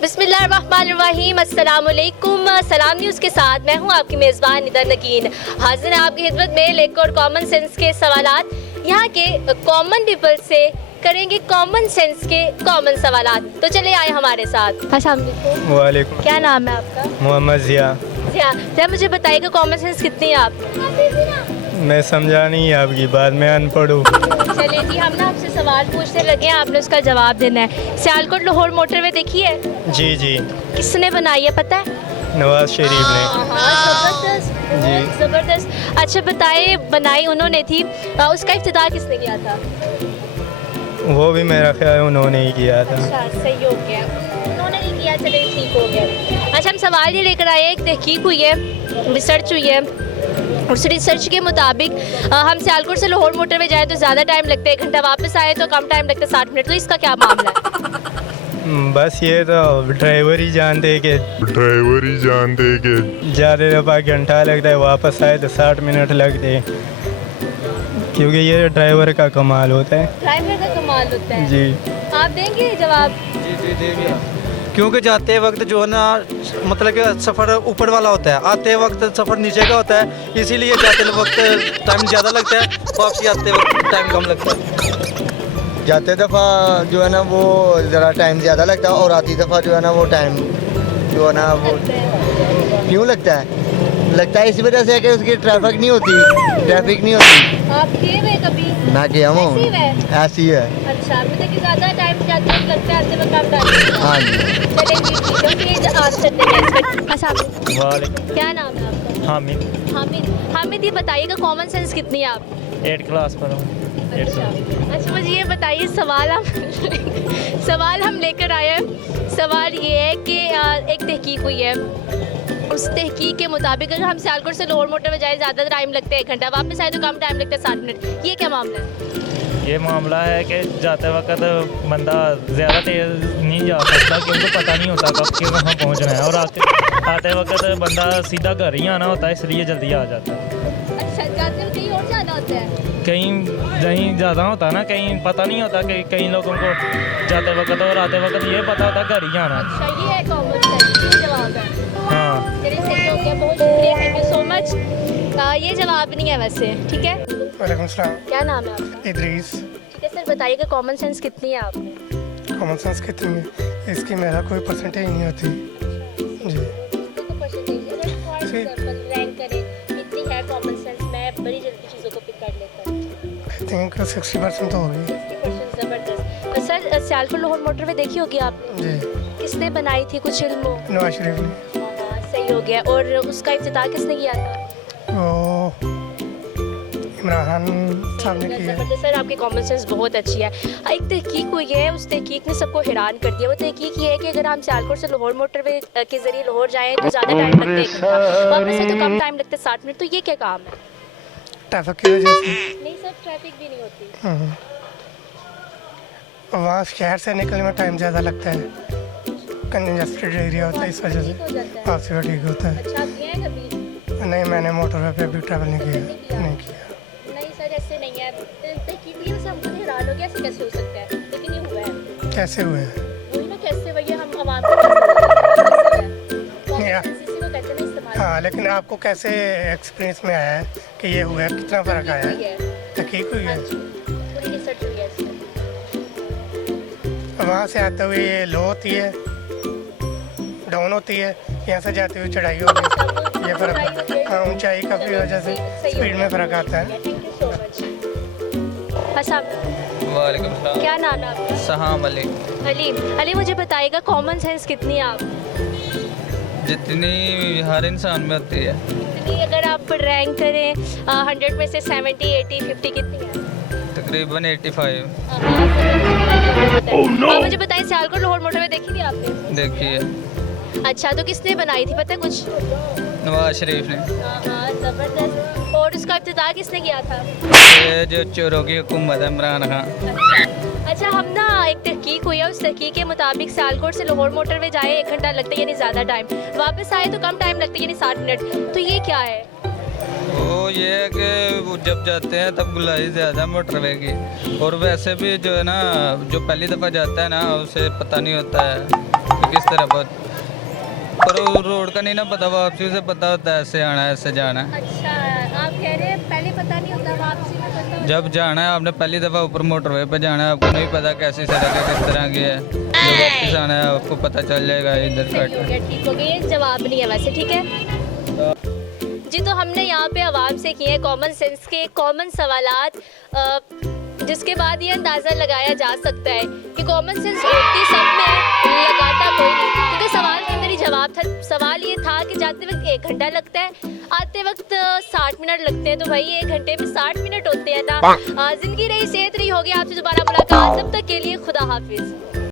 बिस्मिल्लाहिर्रहमानिर्रहीम, अस्सलामुअलैकुम। सलाम न्यूज़ के साथ मैं हूं आपकी मेज़बान निदा नगीन, हाजिर है आपकी खिदमत में लेकर कॉमन सेंस के सवालात। यहाँ के कॉमन पीपल से करेंगे कॉमन सेंस के कॉमन सवालात। तो चले आए हमारे साथ। अस्सलाम वालेकुम। वालेकुम। क्या नाम है आपका? मोहम्मद ज़िया। ज़िया, मुझे बताइएगा कॉमन सेंस कितनी है आप? मैं समझा नहीं आपकी बात, मैं अनपढ़ हूँ। चलिए जी, हम ना आपसे सवाल पूछने लगे हैं, आपने उसका जवाब देना है। सियालकोट लाहौर मोटरवे देखी है? जी जी। किसने बनाई है पता है? नवाज शरीफ ने। ज़बरदस्त जी। ज़बरदस्त। अच्छा बताइए, बनाई उन्होंने थी, उसका इफ्तिताह किसने किया था? वो भी मेरा ख्याल उन्होंने ही किया था। अच्छा, सही हो गया, उन्होंने नहीं किया, चलिए ठीक हो गया। अच्छा, हम सवाल ये लेकर आए, एक तहकीक हुई है, रिसर्च हुई है। उस रिसर्च के मुताबिक हम सियालकोट से लाहौर मोटरवे जाए तो ज़्यादा टाइम लगता है 1 घंटा, वापस आए तो कम टाइम लगता है 60 मिनट। तो इसका क्या मामला है? बस ये तो ड्राइवर ही जानते कि ज़्यादा दफ़ा घंटा लगता है, वापस आए तो 60 मिनट लगते हैं, क्योंकि ये ड्राइवर का कमाल होता है। ड्राइवर का कमाल होता है जी। आप देंगे जवाब? जी, क्योंकि जाते वक्त जो है ना, मतलब कि सफ़र ऊपर वाला होता है, आते वक्त सफ़र नीचे का होता है, इसीलिए जाते वक्त टाइम ज़्यादा लगता है, वापसी आते वक्त टाइम कम लगता है। जाते दफ़ा जो है ना वो ज़रा टाइम ज़्यादा लगता है, और आती दफ़ा जो है ना वो टाइम जो है ना वो क्यों लगता है इसी वजह से कि उसकी ट्रैफिक नहीं होती। आप गए हुए कभी? मैं गया हूँ, ऐसी है? ऐसी है। अच्छा, मतलब कि ज़्यादा टाइम जाते वक्त लगता है, आते वक्त कम टाइम। हाँ जी। चलिए जी, ठीक है, फिर आंसर देंगे इसका। अस्सलाम वालेकुम। वालेकुम। क्या नाम है आपका? हामिद। हामिद, ये बताइएगा कॉमन सेंस कितनी है आप? 8 क्लास पर हूँ। अच्छा, मुझे ये बताइए, सवाल हम लेकर आए हैं। सवाल ये है कि एक तहकीक हुई है, उस तहकीक के मुताबिक अगर हम सियालकोट से लाहौर मोटरवे जाए ज़्यादा टाइम लगता है 1 घंटा, वापस आए तो कम टाइम लगता है 60 मिनट। ये क्या मामला है? ये मामला है कि जाते वक्त बंदा ज़्यादा तेज़ नहीं जा सकता, क्योंकि पता नहीं होता कब कि कहाँ पहुँचना है, और आते वक्त बंदा सीधा घर ही आना होता है, इसलिए जल्दी आ जाता है। अच्छा, जाते हुए कहीं और जाना होता है? कहीं ज़्यादा होता है ना, कहीं पता नहीं होता कि कई लोगों को जाते वक्त और आते वक्त ये पता होता है घर ही आना। अच्छा, ये है कॉमन सेंस, ये जवाब है। हाँ, चलिए सही हो गया, बहुत शुक्रिया, थैंक यू सो मच। ये जवाब नहीं है वैसे, ठीक है। वालेकुम सलाम। क्या नाम है आपका? इदरीस। ठीक है सर, बताइएगा कॉमन सेंस कितनी है आपने? कॉमन सेंस कितनी है? इसकी मेरा कोई परसेंटेज नहीं होती जी। रैंक करें कितनी है कॉमन सेंस? मैं बड़ी जल्दी चीज़ों को पिक कर लेता हूँ। आई थिंक 60% तो होगी 60%, ज़बरदस्त। सर, सियालकोट लाहौर मोटरवे देखी होगी आपने? जी। किसने बनाई थी, कुछ इल्म हो? नवाज शरीफ ने। हाँ, सही हो गया। और उसका इफ्तिताह किसने किया था? वो इमरान खान साहब ने किया। ज़बरदस्त सर, आपकी कॉमन सेंस बहुत अच्छी है। एक तहकीक हुई है, उस तहकीक ने सबको हैरान कर दिया। वो तहकीक ये है कि अगर हम सियालकोट से लाहौर मोटरवे के ज़रिए लाहौर जाएँ तो ज़्यादा टाइम लगता है 1 घंटा, वापस से तो कम टाइम लगता है 60 मिनट। तो ये क्या काम है? ट्रैफिक की वजह से। नहीं सर, ट्रैफिक भी नहीं होती। वहाँ शहर से निकलने में टाइम ज़्यादा लगता है, कंजस्टेड एरिया होता है, इस वजह से ठीक हो जाता है। वापसी का ठीक होता है। अच्छा, आप गए हैं कभी? नहीं, मैंने मोटरवे पे भी ट्रैवल नहीं किया। नहीं किया। नहीं सर, ऐसे नहीं है। तहकीक की वजह से हम खुद हैरान हो गए, ऐसे कैसे हो सकता है, लेकिन ये हुआ है। कैसे हुए? वही ना, कैसे हुआ, ये हम आवाम को कैसे नहीं, इसी को कहते हैं ना इस्तेमाल। हाँ, लेकिन आपको कैसे एक्सपीरियंस में आया है कि ये हुआ है? कितना फ़र्क आया है? तहकीक हुई हाँ है? जी, पूरी रिसर्च हुई है इस पर। वहाँ से आते हुए ये लो होती है, डाउन होती है, यहाँ से जाते हुए चढ़ाई होगी, ये फ़र्क। हाँ, ऊंचाई का भी वजह से स्पीड में फ़र्क आता है। Thank you so much. अस्सलाम वालेकुम सलाम। क्या नाम है आपका? सहाम अली। अली, मुझे बताइएगा कॉमन सेंस कितनी है आप? जितनी हर इंसान में होती है। कितनी, अगर आप रैंक करें 100 में से 70, 80, 50 कितनी है? तकरीबन 85 आप मुझे बताइए, सियालकोट लाहौर मोटरवे देखी थी आपने? देखिए। अच्छा, तो किसने बनाई थी पता है कुछ? नवाज शरीफ ने। हाँ, ज़बरदस्त। और उसका इब्तिदा किसने किया था? ये जो चोरों की हुकूमत है, इमरान खान। अच्छा, हम ना एक तहकीक हुई है, उस तहकीक के मुताबिक सियालकोट से लाहौर मोटरवे जाए 1 घंटा लगता है, यानी ज़्यादा टाइम, वापस आए तो कम टाइम लगता है, यानी 60 मिनट। तो ये क्या है? वो ये है कि वो जब जाते हैं तब गुलाई ज़्यादा मोटरवे की, और वैसे भी जो है ना, जो पहली दफ़ा जाता है ना उसे पता नहीं होता है कि किस तरह पर वो रोड का नहीं ना पता, वापसी से पता होता है ऐसे आना है ऐसे जाना है। अच्छा, आप कह रहे हैं पहले पता नहीं होता, वापसी में पता होता जब जाना है आपने पहली दफ़ा ऊपर मोटरवे पे जाना है, आपको नहीं पता कैसी सड़क है किस तरह की है, जब वापस आना है आपको पता चल जाएगा इधर सही हो कट। गया, ठीक हो गया। ये जवाब नहीं है वैसे, ठीक है जी। तो हमने यहाँ पे आवाम से किए हैं कॉमन सेंस के कॉमन सवालात, जिसके बाद ये अंदाज़ा लगाया जा सकता है कि कॉमन सेंस होती सब में, लगाता कोई नहीं, क्योंकि सवाल के अंदर ही जवाब था। सवाल ये था कि जाते वक्त 1 घंटा लगता है, आते वक्त 60 मिनट लगते हैं, तो भाई 1 घंटे में 60 मिनट होते हैं ना। ज़िंदगी रही, सेहत रही, होगी आपसे दोबारा मुलाकात, तब तक के लिए खुदा हाफिज़।